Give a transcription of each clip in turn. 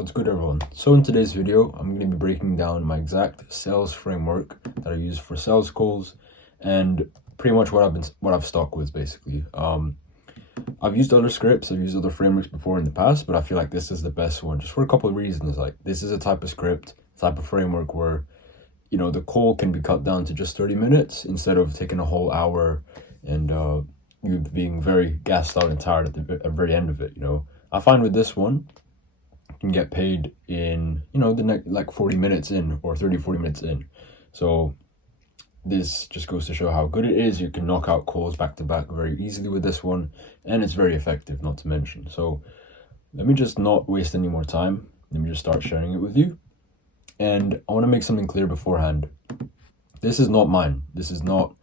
what's good everyone? So in today's video, I'm going to be breaking down my exact sales framework that I use for sales calls and pretty much what I've stuck with basically. I've used other scripts, I've used other frameworks before in the past, but I feel like this is the best one just for a couple of reasons. Like this is a type of script, type of framework where, the call can be cut down to just 30 minutes instead of taking a whole hour and you being very gassed out and tired at the very end of it, I find with this one, you can get paid in, the next like 40 minutes in or 40 minutes in. So this just goes to show how good it is. You can knock out calls back to back very easily with this one, and it's very effective, not to mention. So let me just not waste any more time. Let me just start sharing it with you. And I want to make something clear beforehand. This is not mine. This is not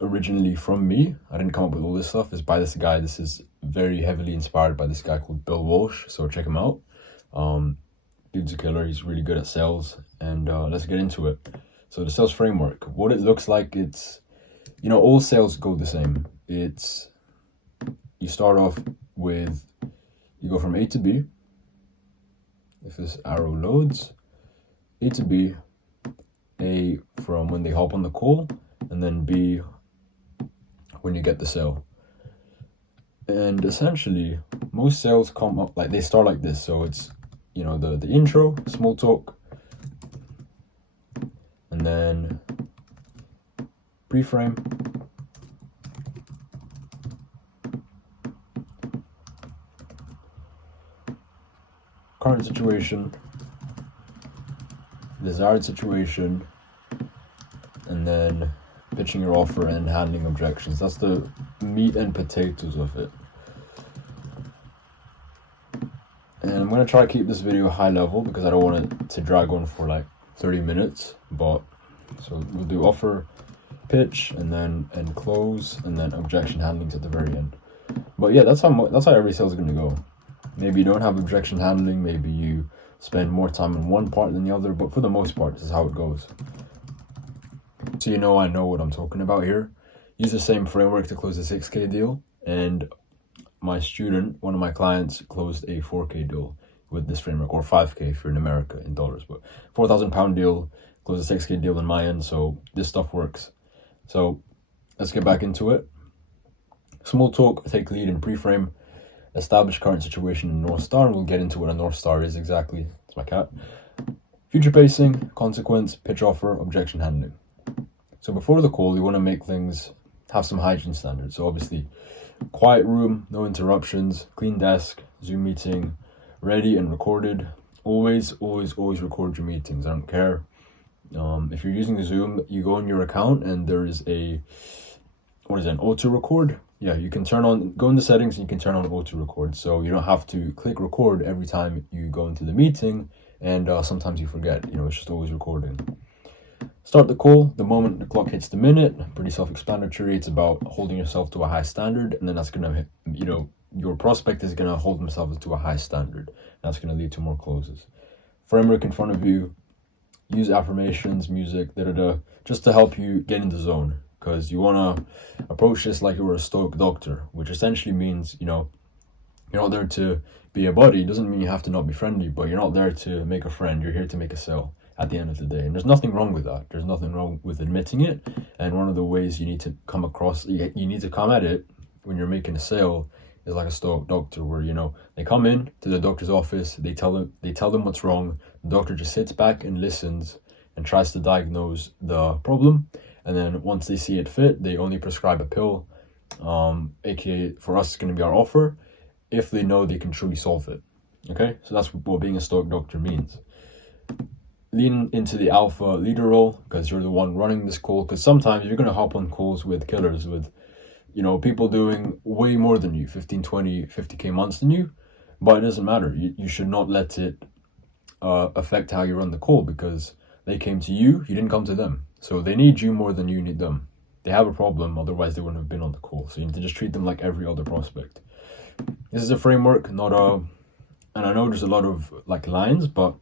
originally from me. I didn't come up with all this stuff. It's by this guy. This is very heavily inspired by this guy called Bill Walsh. So check him out. Dude's a killer. He's really good at sales. And let's get into it. So the sales framework, what it looks like, it's, all sales go the same. It's, you start off with, you go from A to B. If this arrow loads, A to B, A from when they hop on the call, and then B when you get the sale. And essentially, most sales come up like they start like this. So it's, the intro, small talk, and then pre-frame, current situation, desired situation, and then pitching your offer and handling objections. That's the meat and potatoes of it. And I'm going to try to keep this video high level because I don't want it to drag on for like 30 minutes. But so we'll do offer, pitch, and close, and then objection handling at the very end. But yeah, that's how every sale is going to go. Maybe you don't have objection handling, maybe you spend more time on one part than the other, but for the most part, this is how it goes. So I know what I'm talking about here. Use the same framework to close a 6K deal, and my student, one of my clients, closed a 4K deal with this framework, or 5K if you're in America in dollars, but £4,000 deal, closed a 6K deal on my end, so this stuff works. So let's get back into it. Small talk, take lead in pre-frame, establish current situation in North Star, and we'll get into what a North Star is exactly. It's my cat. Future pacing, consequence, pitch offer, objection handling. So before the call, you want to make things have some hygiene standards. So obviously, quiet room, no interruptions, clean desk, Zoom meeting, ready and recorded. Always record your meetings. I don't care. If you're using Zoom, you go on your account and there is an auto record. Yeah, you can go into settings and you can turn on auto record. So you don't have to click record every time you go into the meeting. And sometimes you forget, it's just always recording. Start the call the moment the clock hits the minute. Pretty self-explanatory. It's about holding yourself to a high standard, and then that's gonna, your prospect is gonna hold themselves to a high standard. That's gonna lead to more closes. Framework in front of you. Use affirmations, music, just to help you get in the zone. Because you wanna approach this like you were a Stoic doctor, which essentially means, you're not there to be a buddy. It doesn't mean you have to not be friendly, but you're not there to make a friend. You're here to make a sale at the end of the day. And there's nothing wrong with that. There's nothing wrong with admitting it. And one of the ways you need to come across, you need to come at it when you're making a sale is like a Stoic doctor where, they come in to the doctor's office, they tell them what's wrong. The doctor just sits back and listens and tries to diagnose the problem. And then once they see it fit, they only prescribe a pill, aka for us, it's going to be our offer, if they know they can truly solve it. Okay, so that's what being a Stoic doctor means. Lean into the alpha leader role because you're the one running this call. Because sometimes you're going to hop on calls with killers, with people doing way more than you, 15, 20, 50K months than you. But it doesn't matter. You should not let it affect how you run the call, because they came to you, you didn't come to them. So they need you more than you need them. They have a problem, otherwise they wouldn't have been on the call. So you need to just treat them like every other prospect. This is a framework, not a, and I know there's a lot of lines, but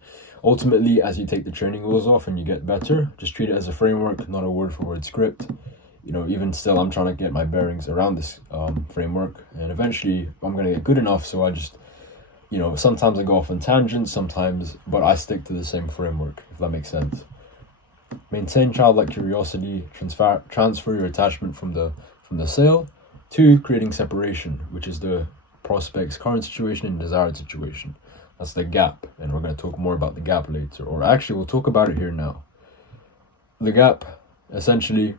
ultimately, as you take the training wheels off and you get better, just treat it as a framework, not a word-for-word script. Even still, I'm trying to get my bearings around this framework, and eventually I'm going to get good enough so I just, you know, sometimes I go off on tangents, sometimes, but I stick to the same framework, if that makes sense. Maintain childlike curiosity, transfer your attachment from the sale to creating separation, which is the prospect's current situation and desired situation. That's the gap, and we're going to talk more about the gap later, or actually we'll talk about it here now. The gap, essentially,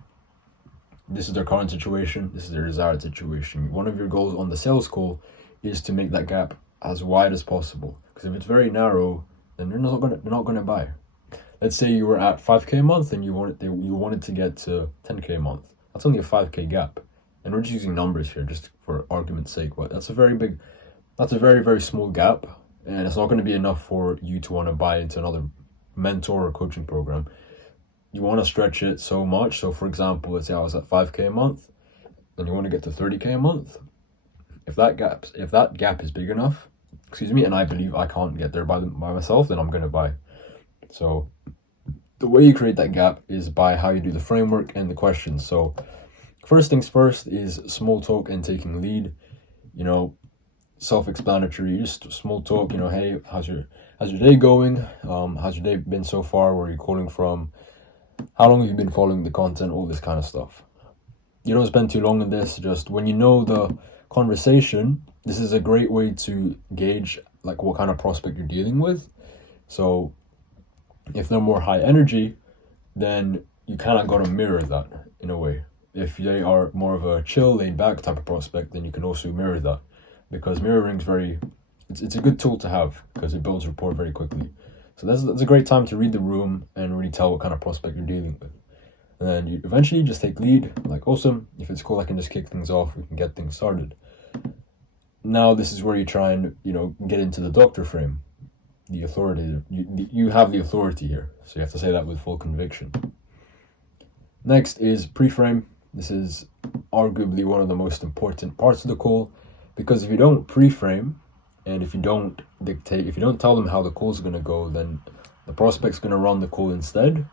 this is their current situation, this is their desired situation. One of your goals on the sales call is to make that gap as wide as possible, because if it's very narrow, then they're not going to buy. Let's say you were at 5k a month and you wanted to get to 10k a month. That's only a 5k gap, and we're just using numbers here just for argument's sake, but that's a very, very small gap, and it's not going to be enough for you to want to buy into another mentor or coaching program. You want to stretch it so much. So for example, let's say I was at 5k a month, then you want to get to 30k a month. If that gap is big enough, and I believe I can't get there by myself, then I'm going to buy. So the way you create that gap is by how you do the framework and the questions. So first things first is small talk and taking lead. You know, self-explanatory, just small talk. You know, hey, how's your day going? How's your day been so far? Where are you calling from? How long have you been following the content? All this kind of stuff. You don't spend too long on this. Just when you know the conversation, this is a great way to gauge like what kind of prospect you're dealing with. So if they're more high energy, then you kind of got to mirror that in a way. If they are more of a chill, laid back type of prospect, then you can also mirror that, because mirroring is it's a good tool to have because it builds rapport very quickly. So that's a great time to read the room and really tell what kind of prospect you're dealing with. And then you eventually just take lead, like, awesome, if it's cool, I can just kick things off, we can get things started. Now this is where you try and, you know, get into the doctor frame. The authority, you have the authority here, so you have to say that with full conviction. Next is pre-frame. This is arguably one of the most important parts of the call, because if you don't pre-frame, and if you don't tell them how the call is going to go, then the prospect's going to run the call instead,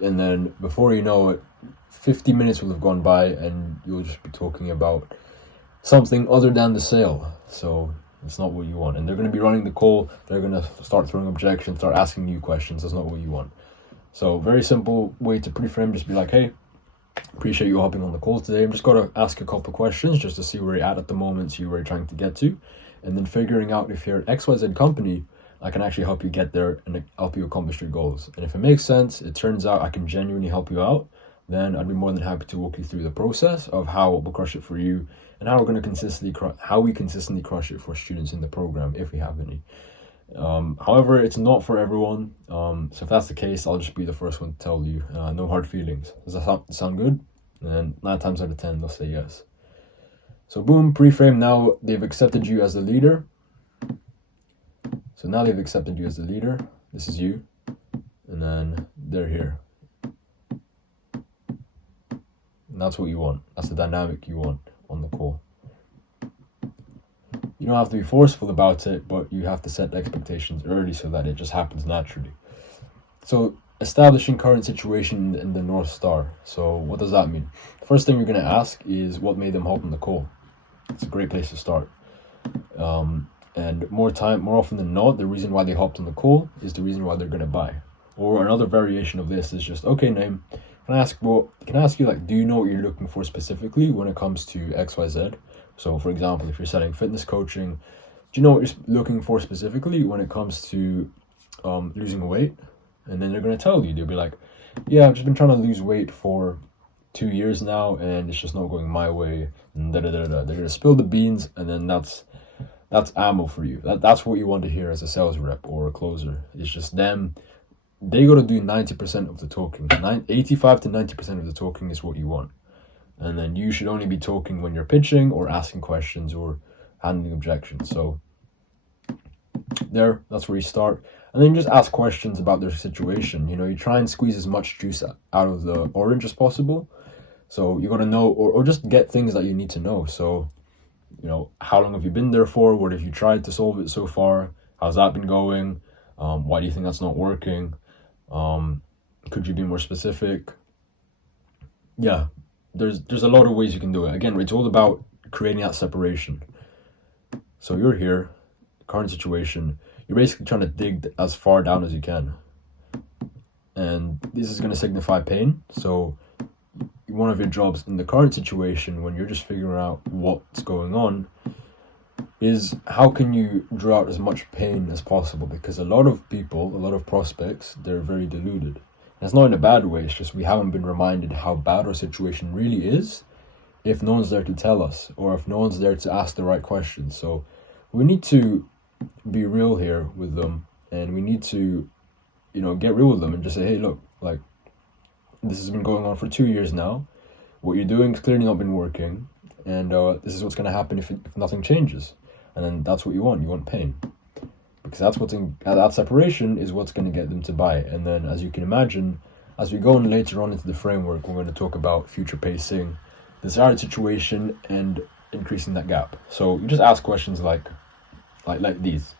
and then before you know it, 50 minutes will have gone by and you'll just be talking about something other than the sale. So it's not what you want, and they're going to be running the call, they're going to start throwing objections, start asking you questions. That's not what you want. So very simple way to pre-frame, just be like, hey, appreciate you hopping on the call today. I'm just going to ask a couple questions just to see where you're at the moment, see where you're trying to get to, and then figuring out if you're an XYZ company, I can actually help you get there and help you accomplish your goals. And if it makes sense, it turns out I can genuinely help you out, then I'd be more than happy to walk you through the process of how we'll crush it for you, and how we're going to consistently crush it for students in the program, if we have any. However, it's not for everyone. So if that's the case, I'll just be the first one to tell you. No hard feelings. Does that sound good? And 9 times out of 10, they'll say yes. So boom, pre-frame. Now they've accepted you as the leader. So now they've accepted you as the leader. This is you. And then they're here. And that's what you want. That's the dynamic you want on the call. You don't have to be forceful about it, but you have to set expectations early so that it just happens naturally. So establishing current situation in the North Star. So what does that mean? The first thing you're going to ask is what made them hop on the call. It's a great place to start. And more often than not, the reason why they hopped on the call is the reason why they're going to buy. Or another variation of this is just, okay, name, can I ask you, like, do you know what you're looking for specifically when it comes to XYZ? So for example, if you're selling fitness coaching, do you know what you're looking for specifically when it comes to losing weight? And then they're going to tell you, they'll be like, yeah, I've just been trying to lose weight for 2 years now and it's just not going my way. And They're going to spill the beans, and then that's ammo for you. That's what you want to hear as a sales rep or a closer. It's just them. They got to do 90% of the talking. 85 to 90% of the talking is what you want. And then you should only be talking when you're pitching or asking questions or handling objections. So that's where you start. And then you just ask questions about their situation. You know, you try and squeeze as much juice out of the orange as possible. So you got to know, or just get things that you need to know. So, you know, how long have you been there for? What have you tried to solve it so far? How's that been going? Why do you think that's not working? Could you be more specific? Yeah, there's a lot of ways you can do it. Again, it's all about creating that separation. So you're here. current situation, you're basically trying to dig as far down as you can. And this is going to signify pain. So one of your jobs in the current situation, when you're just figuring out what's going on, is how can you draw out as much pain as possible? Because a lot of people, a lot of prospects, they're very deluded. And it's not in a bad way, it's just we haven't been reminded how bad our situation really is if no one's there to tell us, or if no one's there to ask the right questions. So we need to be real here with them, and we need to, get real with them and just say, hey, look, like, this has been going on for 2 years now. What you're doing has clearly not been working, and this is what's going to happen if nothing changes. And then that's what you want pain, because that's what's in that separation is what's going to get them to buy. And then, as you can imagine, as we go on later on into the framework, we're going to talk about future pacing, desired situation, and increasing that gap. So you just ask questions like these.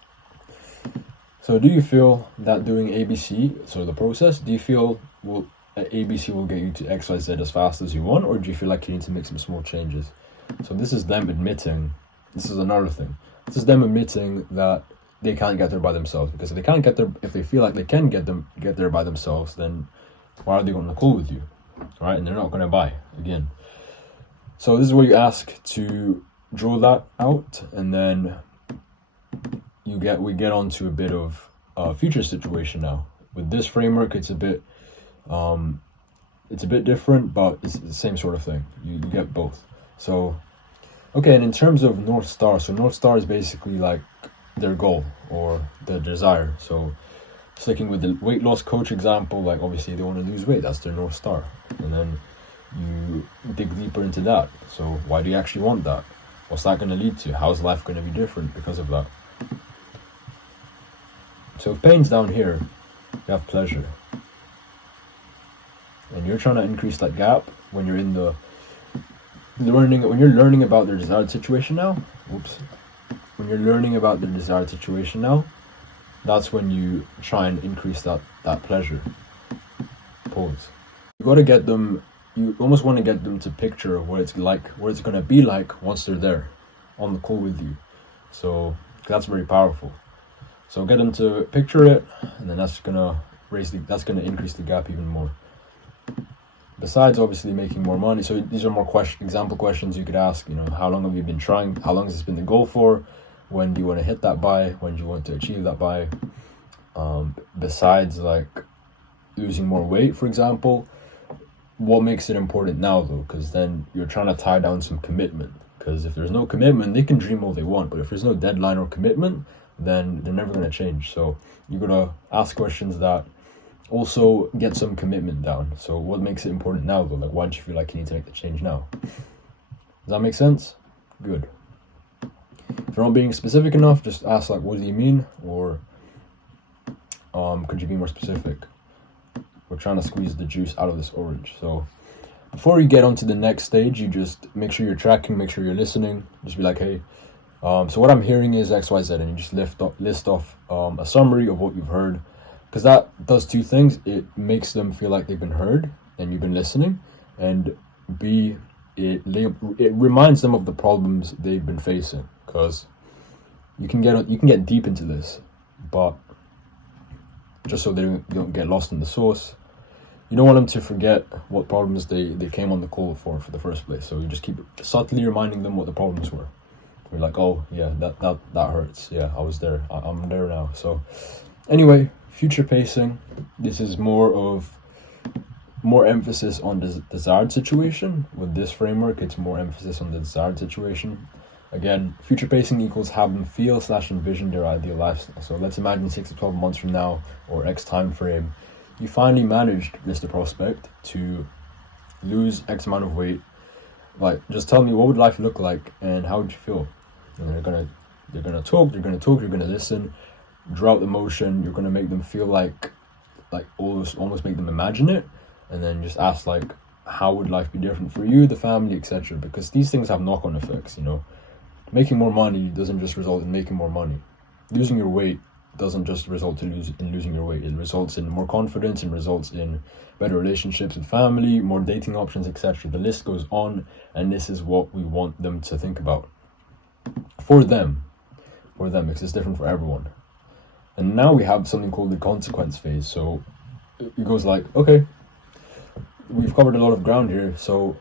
So do you feel that doing ABC, so the process, do you feel ABC will get you to XYZ as fast as you want, or do you feel like you need to make some small changes? So this is them admitting, this is another thing. This is them admitting that they can't get there by themselves, because if they can't get there, if they feel like they can get there by themselves, then why are they going to call with you, right? And they're not going to buy again. So this is where you ask to draw that out, and then we get onto a bit of future situation now. With this framework, it's a bit different, but it's the same sort of thing. You get both. So, okay, and in terms of North Star, so North Star is basically like their goal or their desire. So sticking with the weight loss coach example, like obviously they want to lose weight, that's their North Star. And then you dig deeper into that. So why do you actually want that? What's that going to lead to? How's life going to be different because of that? So if pain's down here, you have pleasure. And you're trying to increase that gap when you're in when you're learning about their desired situation now. When you're learning about their desired situation now, that's when you try and increase that pleasure. Pause. You almost want to get them to picture what it's like, what it's going to be like once they're there on the call with you. So that's very powerful. So get them to picture it, and then that's gonna increase the gap even more. Besides obviously making more money, so these are more example questions you could ask. How long have you been trying? How long has this been the goal for? When do you want to hit that by? When do you want to achieve that by? Besides like losing more weight, for example, what makes it important now though? Because then you're trying to tie down some commitment. Because if there's no commitment, they can dream all they want, but if there's no deadline or commitment, then they're never going to change. So you got to ask questions that also get some commitment down. So what makes it important now though? Like, why do you feel like you need to make the change now? Does that make sense? Good. If you're not being specific enough, just ask like, what do you mean? Or could you be more specific? We're trying to squeeze the juice out of this orange. So before you get on to the next stage, you just make sure you're tracking, make sure you're listening. Just be like, hey, so what I'm hearing is XYZ, and you just list off a summary of what you've heard, because that does two things. It makes them feel like they've been heard and you've been listening, and B, it reminds them of the problems they've been facing. Because you can get deep into this, but just so they don't get lost in the source, you don't want them to forget what problems they came on the call for the first place. So you just keep subtly reminding them what the problems were. You're like, oh yeah, that hurts. Yeah, I was there. I'm there now. So anyway, future pacing. This is more emphasis on the desired situation. With this framework, it's more emphasis on the desired situation. Again, future pacing equals have them feel / envision their ideal lifestyle. So let's imagine 6 to 12 months from now, or X time frame, you finally managed, Mr. Prospect, to lose X amount of weight. Like, just tell me, what would life look like and how would you feel? And they're gonna talk, you're gonna listen, draw out the emotion, you're gonna make them feel like almost make them imagine it, and then just ask like, how would life be different for you, the family, etc. Because these things have knock-on effects. Making more money doesn't just result in making more money. Losing your weight doesn't just result in losing your weight. It results in more confidence, and results in better relationships with family, more dating options, etc. The list goes on, and this is what we want them to think about. For them, for them because it's different for everyone. And now we have something called the consequence phase. So it goes like, okay, we've covered a lot of ground here, so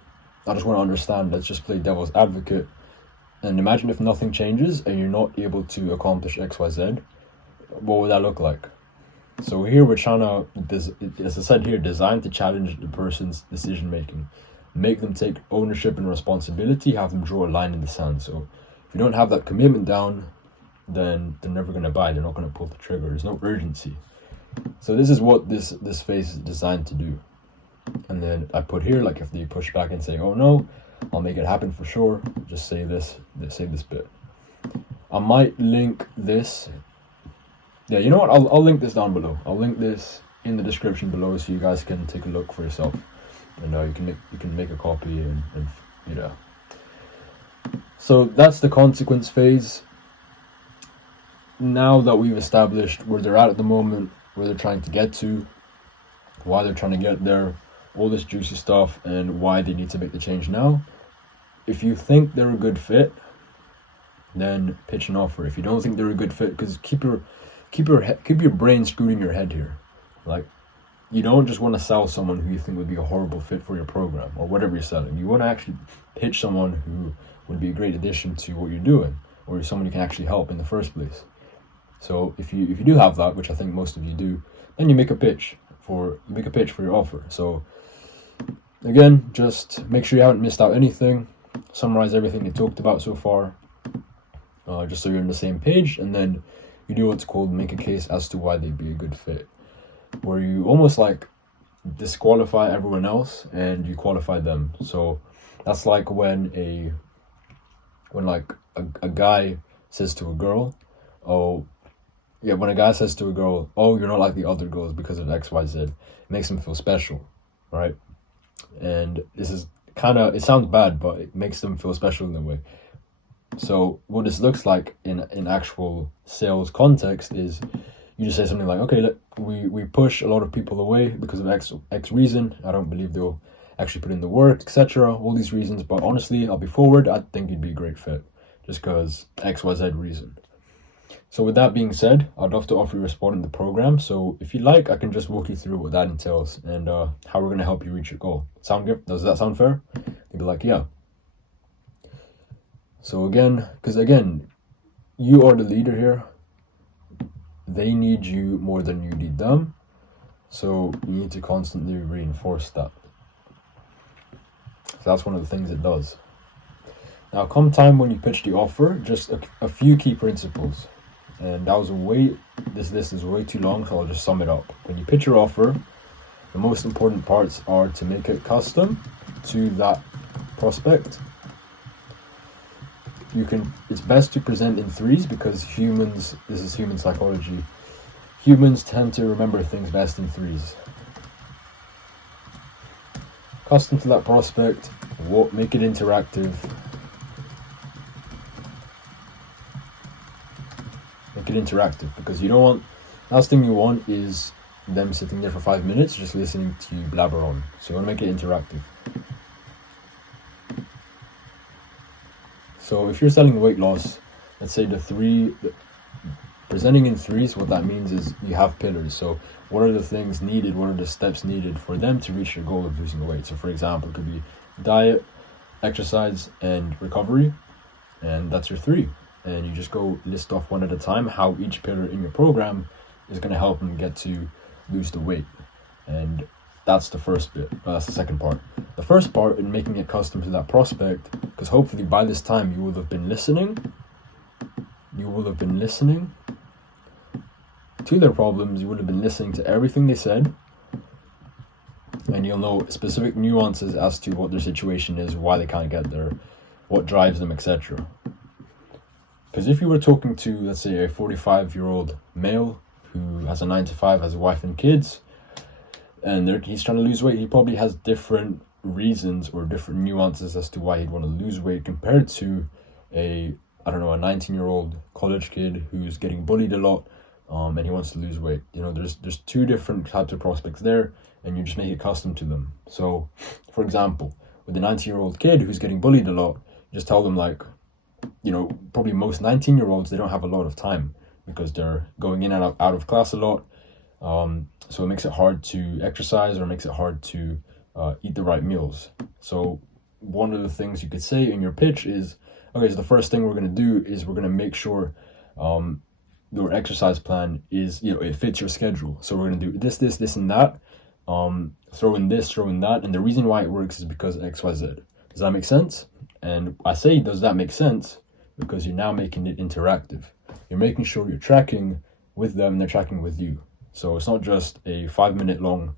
I just want to understand, let's just play devil's advocate. And imagine if nothing changes and you're not able to accomplish XYZ, what would that look like? So here we're trying to, as I said here, design to challenge the person's decision making, make them take ownership and responsibility, have them draw a line in the sand. So if you don't have that commitment down, then they're never going to buy, they're not going to pull the trigger, there's no urgency. So this is what this phase is designed to do. And then I put here, like if they push back and say, oh no, I'll make it happen for sure, just say this bit. I might link this. Yeah, you know what? I'll link this down below. I'll link this in the description below so you guys can take a look for yourself, and you can make a copy and you know. So that's the consequence phase. Now that we've established where they're at the moment, where they're trying to get to, why they're trying to get there, all this juicy stuff, and why they need to make the change now. If you think they're a good fit, then pitch an offer. If you don't think they're a good fit, because keep your brain screwed in your head here. Like, you don't just want to sell someone who you think would be a horrible fit for your program or whatever you're selling. You want to actually pitch someone who would be a great addition to what you're doing, or someone you can actually help in the first place. So if you do have that, which I think most of you do, then you make a pitch for your offer. So again, just make sure you haven't missed out anything. Summarize everything they talked about so far, just so you're on the same page, and then you do what's called make a case as to why they'd be a good fit, where you almost like disqualify everyone else and you qualify them. So that's like when a guy says to a girl, when a guy says to a girl, oh, you're not like the other girls because of XYZ, it makes them feel special, right? And this is it sounds bad, but it makes them feel special in a way. So what this looks like in actual sales context is you just say something like, okay, look, we push a lot of people away because of X reason. I don't believe they'll actually put in the work, etc. All these reasons, but honestly, I'll be forward. I think you'd be a great fit just because XYZ reason. So with that being said, I'd love to offer you a spot in the program. So if you like, I can just walk you through what that entails and how we're going to help you reach your goal. Sound good? Does that sound fair? You'd be like, yeah. So again, you are the leader here. They need you more than you need them. So you need to constantly reinforce that. So that's one of the things it does. Now, come time when you pitch the offer, just a few key principles. And this list is way too long, so I'll just sum it up. When you pitch your offer, the most important parts are to make it custom to that prospect. It's best to present in threes because this is human psychology. Humans tend to remember things best in threes. Custom to that prospect, make it interactive. Make it interactive because last thing you want is them sitting there for 5 minutes just listening to you blabber on. So you want to make it interactive. So if you're selling weight loss, let's say presenting in threes, what that means is you have pillars. So what are the things needed? What are the steps needed for them to reach their goal of losing weight? So for example, it could be diet, exercise, and recovery. And that's your three. And you just go list off one at a time how each pillar in your program is going to help them get to lose the weight. And that's the first bit. That's the second part. The first part in making it custom to that prospect, because hopefully by this time you will have been listening. You will have been listening to their problems. You would have been listening to everything they said. And you'll know specific nuances as to what their situation is, why they can't get there, what drives them, etc. Because if you were talking to, let's say, a 45-year-old male who has a 9-to-5, has a wife and kids, and he's trying to lose weight, he probably has different reasons or different nuances as to why he'd want to lose weight compared to a 19-year-old college kid who's getting bullied a lot, and he wants to lose weight. There's two different types of prospects there, and you just make it custom to them. So, for example, with the 19-year-old kid who's getting bullied a lot, just tell them like, probably most 19-year-olds, they don't have a lot of time because they're going in and out of class a lot. So it makes it hard to exercise, or makes it hard to eat the right meals. So one of the things you could say in your pitch is, okay, so the first thing we're going to do is we're going to make sure your exercise plan is, it fits your schedule. So we're going to do this, and that, throw in this, throw in that. And the reason why it works is because XYZ. Does that make sense? And I say, does that make sense? Because you're now making it interactive. You're making sure you're tracking with them and they're tracking with you. So it's not just a 5-minute long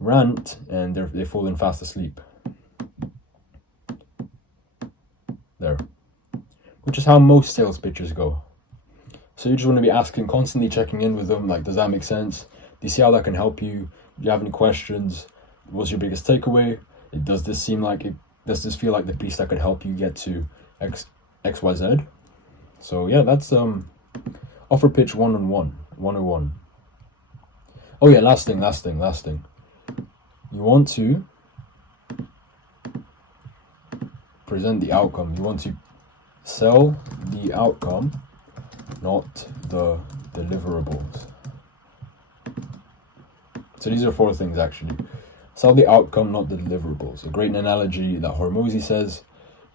rant and they fall in fast asleep. There. Which is how most sales pitches go. So you just want to be asking, constantly checking in with them, like, does that make sense? Do you see how that can help you? Do you have any questions? What's your biggest takeaway? Does this feel like the piece that could help you get to XYZ? So yeah, that's offer pitch 101. Oh yeah, last thing. You want to present the outcome. You want to sell the outcome, not the deliverables. So these are 4 things actually. Sell the outcome, not the deliverables. A great analogy that Hormozi says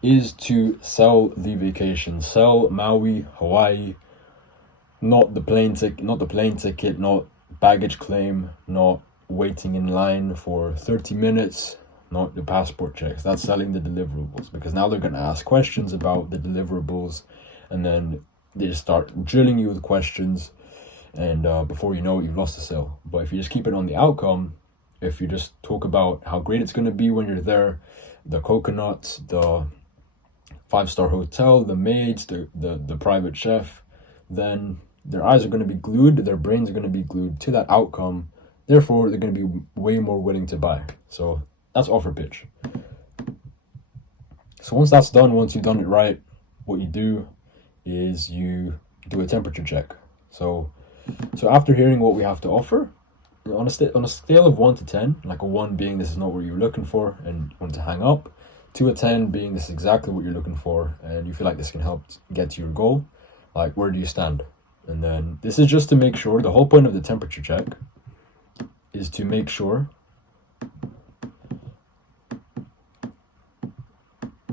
is to sell the vacation. Sell Maui, Hawaii, not the plane ticket, not baggage claim, not waiting in line for 30 minutes, not the passport checks. That's selling the deliverables, because now they're going to ask questions about the deliverables, and then they just start drilling you with questions, and before you know it, you've lost the sale. But if you just keep it on the outcome, if you just talk about how great it's going to be when you're there, the coconuts, the 5-star hotel, the maids, the private chef, then their eyes are going to be glued, their brains are going to be glued to that outcome. Therefore, they're going to be way more willing to buy. So that's offer pitch. So once that's done, once you've done it right, what you do is you do a temperature check. So after hearing what we have to offer, on a scale of 1 to 10, like a 1 being this is not what you're looking for and you want to hang up, to a 10 being this is exactly what you're looking for and you feel like this can help get to your goal, like where do you stand? And then this is just to make sure, the whole point of the temperature check is to make sure,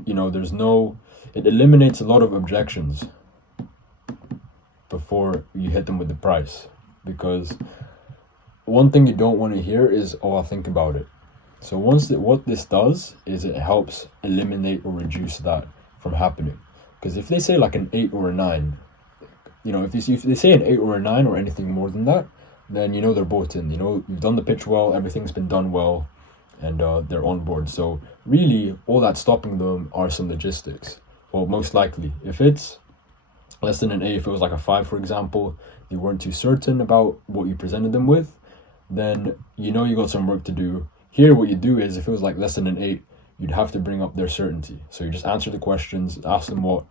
it eliminates a lot of objections before you hit them with the price. Because one thing you don't want to hear is, oh, I'll think about it. So what this does is it helps eliminate or reduce that from happening. Because if they say like an 8 or a 9, if they say an 8 or a 9 or anything more than that, then they're bought in. You've done the pitch well, everything's been done well, and they're on board. So really, all that's stopping them are some logistics. Well, most likely, if it's less than an 8, if it was like a 5, for example, you weren't too certain about what you presented them with, then you got some work to do. Here, what you do is, if it was like less than an 8, you'd have to bring up their certainty. So you just answer the questions, ask them what,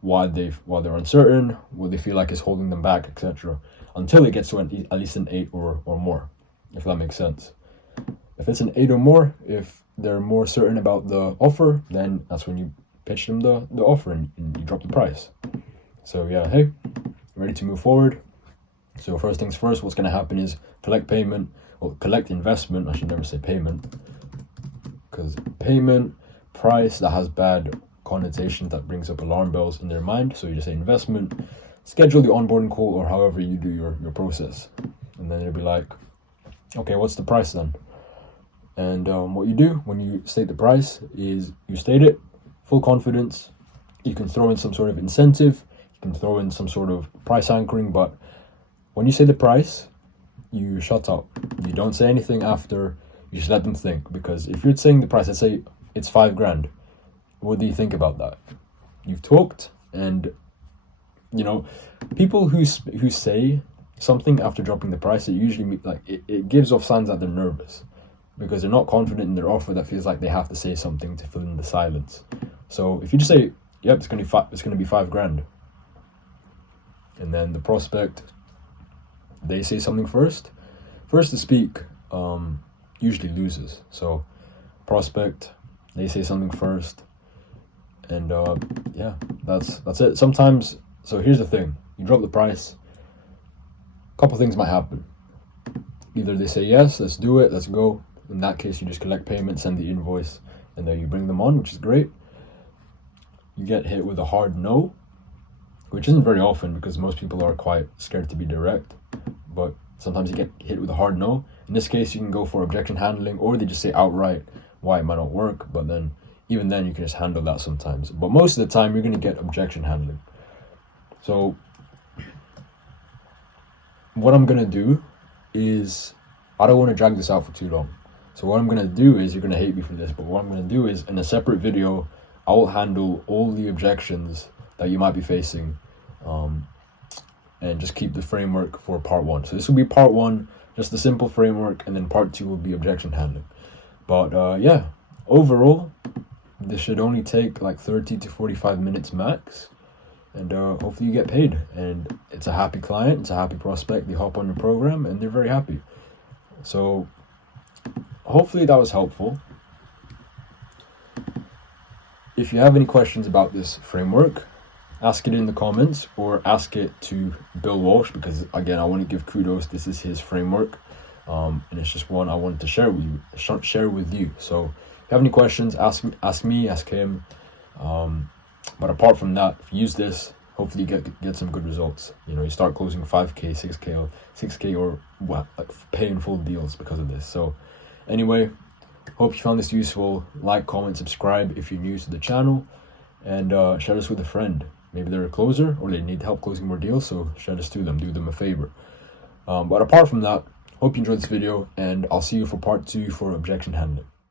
why they're uncertain, what they feel like is holding them back, etc. Until it gets to at least an 8 or more, if that makes sense. If it's an 8 or more, if they're more certain about the offer, then that's when you pitch them the offer and you drop the price. So yeah, hey, ready to move forward. So first things first, what's going to happen is collect investment. I should never say payment, because payment, price, that has bad connotations, that brings up alarm bells in their mind. So you just say investment, schedule the onboarding call, or however you do your process. And then they'll be like, okay, what's the price then? And what you do when you state the price is you state it, full confidence. You can throw in some sort of incentive, you can throw in some sort of price anchoring, but when you say the price, you shut up. You don't say anything after, you just let them think. Because if you're saying the price, let's say it's $5,000, what do you think about that? You've talked, and people who say something after dropping the price, it usually it gives off signs that they're nervous, because they're not confident in their offer. That feels like they have to say something to fill in the silence. So if you just say, yep, it's gonna be $5,000, and then the prospect, they say something first to speak, usually loses. So prospect, they say something first, And yeah, that's it. Sometimes, so here's the thing: you drop the price, a couple things might happen. Either they say yes, let's do it, let's go. In that case, you just collect payment, send the invoice, and then you bring them on, which is great. You get hit with a hard no, which isn't very often because most people are quite scared to be direct, but sometimes you get hit with a hard no. In this case, you can go for objection handling, or they just say outright why it might not work, but then even then you can just handle that sometimes. But most of the time you're going to get objection handling. So what I'm going to do is, I don't want to drag this out for too long. So what I'm going to do is, you're going to hate me for this, but what I'm going to do is, in a separate video, I will handle all the objections that you might be facing, and just keep the framework for part 1. So this will be part 1, just the simple framework, and then part 2 will be objection handling. But yeah, overall, this should only take like 30 to 45 minutes max, and hopefully you get paid. And it's a happy client, it's a happy prospect. They hop on your program and they're very happy. So hopefully that was helpful. If you have any questions about this framework, ask it in the comments, or ask it to Bill Walsh, because again, I want to give kudos. This is his framework, and it's just one I wanted to share with you. So if you have any questions, ask me, ask him. But apart from that, if you use this, hopefully you get some good results. You know, you start closing 5K, 6K, or like paying full deals because of this. So anyway, hope you found this useful. Like, comment, subscribe if you're new to the channel, and share this with a friend. Maybe they're a closer or they need help closing more deals, so share this to them, do them a favor. But apart from that, hope you enjoyed this video, and I'll see you for part 2 for objection handling.